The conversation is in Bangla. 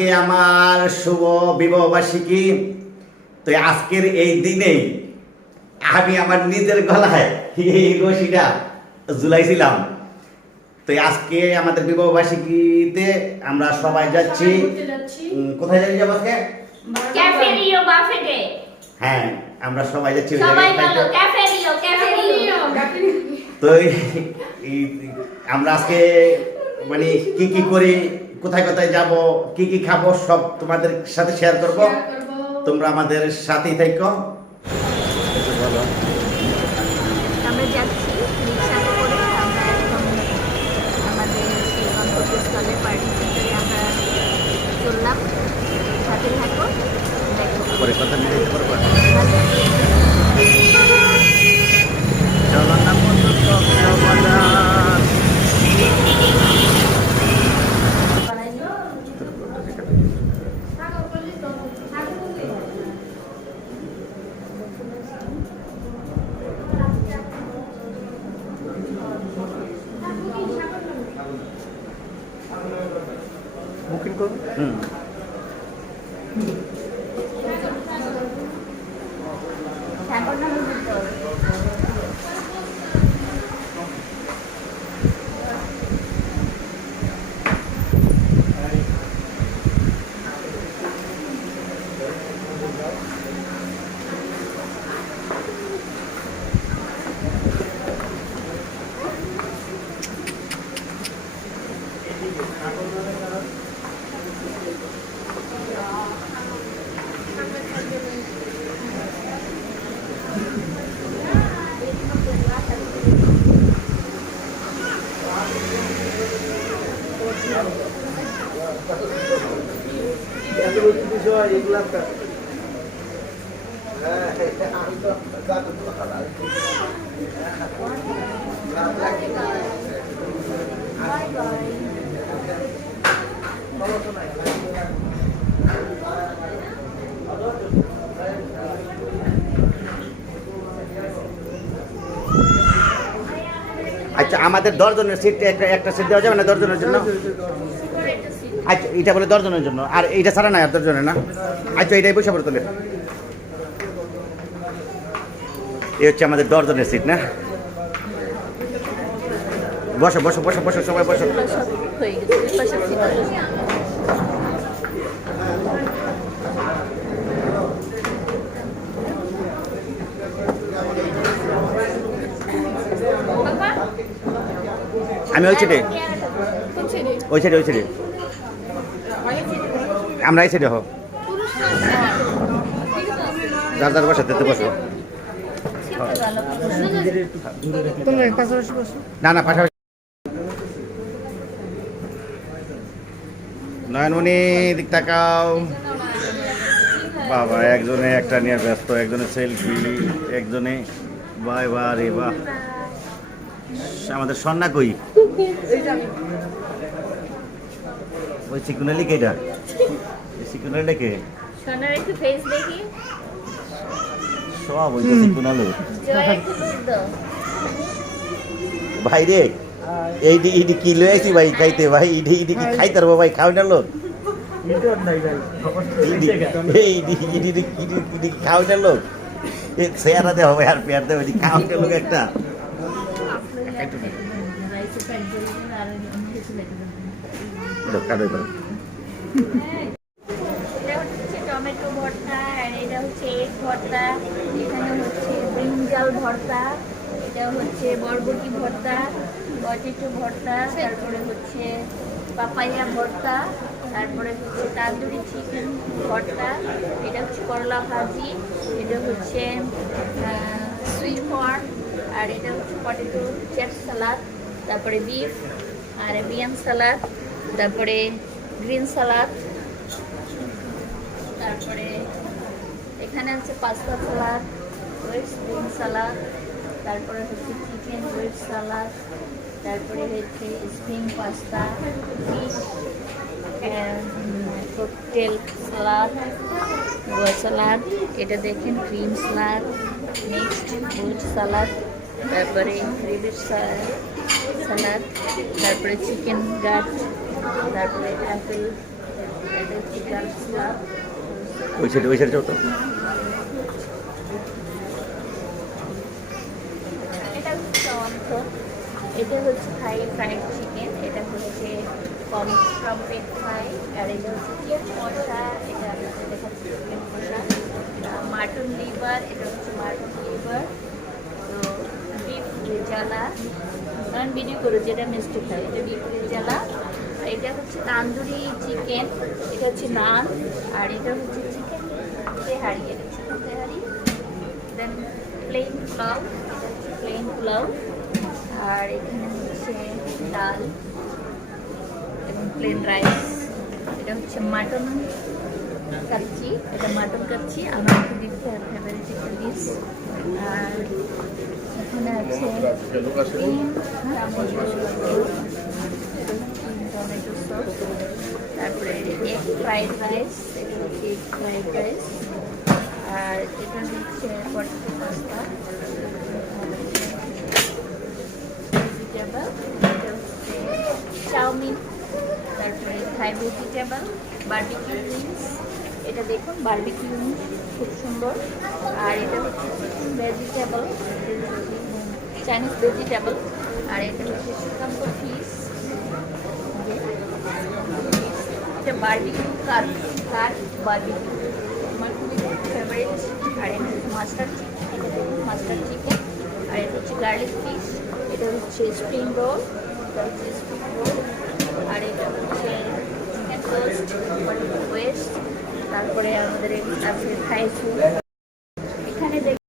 আজকে আমার শুভ বিবাহবার্ষিকী। তো আজকের এই দিনে আমি আমার নিজের গলায় এই রশিটা ঝুলাইছিলাম। তো আজকে আমাদের বিবাহবার্ষিকীতে আমরা সবাই যাচ্ছি। কোথায় যাবো আজকে? ক্যাফে রিও বাফেটে। হ্যাঁ, আমরা সবাই যাচ্ছি ওই সবাই জায়গায়। বলো ক্যাফে রিও, ক্যাফে রিও। তো আমরা আজকে মানে কি কি করি, কোথায় কোথায় যাব, কি কি খাবো সব তোমাদের সাথে শেয়ার করব। তোমরা আমাদের সাথেই থাকো। বলো। আমরা যাচ্ছি রিকশাতে করে। আমরা এখন আমাদের সেই গন্তব্যস্থলে পার্টি সেন্টারে আমরা চললাম। সাথে থাকো, দেখো পরে কথা নিয়ে যেতে পারবো। চলো না বন্ধু, সব সমাধান। বুকিং করুন। সাগর নামে বলতে হবে। আচ্ছা, আমাদের 10 জনের সিট একটা সিট দেওয়া যাবে না 10 জনের জন্য? আচ্ছা, এটা বলে 10 জনের জন্য, আর এইটা ছাড়া না আর 10 জনের না? আচ্ছা, এটাই পয়সা পড়ে তোলে। এই হচ্ছে আমাদের 10 জনের সিট না? বসো বসো বসো বসো, সবাই বসো। সব হয়ে গেছে, পাশে ছিল। আমি ওই সাইডে, ওই সাইডে, ওই সাইডে। আমরা এই সাইডে হোক, যার যার বসে তেতে বসো। না না, পাশাপাশি। নয়নমণি, দিক তাকাও। বাবা, একজনে একটা নিয়ে ব্যস্ত, একজনে সেলফি, একজনে বাই বা রে বাহ। আমাদের সন্না কই? ওই চিকুনালি কেটা? চিকুনালি কে? সোনার একটু ফেস দেখি। সব ওই চিকুনালো। জয় একটু দাও। ভাই রে, এইটি ইডি কি লয়ে আইছি ভাই খাইতে? ভাই ইডি ইডি কি খাইতে পারবো ভাই? খাও না লোক। খাও না লোক, চেহারা দেওয়া ভাই, আর পেয়ার দেওয়া খাও না লোক একটা। এটা হচ্ছে টমেটো ভর্তা, আর এটা হচ্ছে এগ ভর্তা, এখানে হচ্ছে ব্রিঞ্জাল ভর্তা, এটা হচ্ছে বরবটি ভর্তা, পটেটো ভর্তা, তারপরে হচ্ছে পাপাইয়া ভর্তা, তারপরে হচ্ছে তান্দুরি চিকেন ভর্তা, এটা হচ্ছে করলা ভাজি, এটা হচ্ছে সুইট কর্ন, আর এটা হচ্ছে পটেটো চিপস সালাদ, তারপরে বিফ আরেবিয়ান সালাদ, তারপরে গ্রিন সালাদ, তারপরে এখানে আছে পাস্তা সালাদ, ওয়েট স্প্রিং সালাদ, তারপরে হচ্ছে চিকেন ওয়েট সালাদ, তারপরে হচ্ছে স্প্রিং পাস্তা, ফিশ ককটেল সালাদ, গোয়া সালাদ, এটা দেখেন ক্রিম সালাদ, মিক্সড ফ্রুট সালাদ, তারপরে রেবিস সালাদ, তারপরে চিকেন গাট, তারপরে অ্যাপেল, এটা হচ্ছে ডাল পোলাও। ওই সাইডে চলো তো। এটা হচ্ছে অর্থ, এটা হচ্ছে থাই ফ্রাইড চিকেন, এটা হচ্ছে পমফ্রেট ফ্রাই, আর এটা হচ্ছে চিকেন কষা, এটা আপনাদের দেখাচ্ছি চিকেন কষা, মাটন লিভার, এটা হচ্ছে মাটন লিভার, তো বিফ রেজালা, কারণ ভিডিও করে যেটা মিষ্টি খাই, এটা বিফ রেজালা, আর এটা হচ্ছে তান্দুরি চিকেন, এটা হচ্ছে নান, আর এটা হচ্ছে চিকেন তেহারি, এটা চিকেন তেহারি, দেন প্লেন পোলাও, এটা হচ্ছে প্লেন পোলাও, আর এখানে হচ্ছে ডাল এবং প্লেন রাইস, এটা হচ্ছে মাটন কাচ্চি, এটা মাটন কাচ্চি আমার খুবই ফেভারিট একটা ডিশ, আর এখানে আছে টমেটো সস, তারপরে এগ ফ্রাইড রাইস, এটা হচ্ছে এগ ফ্রাইড রাইস, আর এটা হচ্ছে পটেটো পাস্তা, ভেজিটেবল, এটা হচ্ছে চাউমিন, তারপরে থাই ভেজিটেবল, বারবিকিউ উইংস, এটা দেখুন বারবিকিউ উইংস খুব সুন্দর, আর এটা হচ্ছে চিকেন ভেজিটেবল, চাইনিজ ভেজিটেবল, আর এটা হচ্ছে শ্রীকান্ত ফিশ, এটা বারবিকিউ কার বারবিকিউ আমার খুবই ফেভারিট, আর এটা হচ্ছে মাস্টার্ড চিকেন, এটা দেখুন মাস্টার্ড চিকেন, আর এটা হচ্ছে গার্লিক ফিশ, এটা হচ্ছে স্প্রিং রোল, এটা হচ্ছে স্প্রিং রোল, আর এটা হচ্ছে চিকেন টোস্ট, পটেটো ওয়েস্ট, তারপরে আমাদের আছে থাই স্যুপ,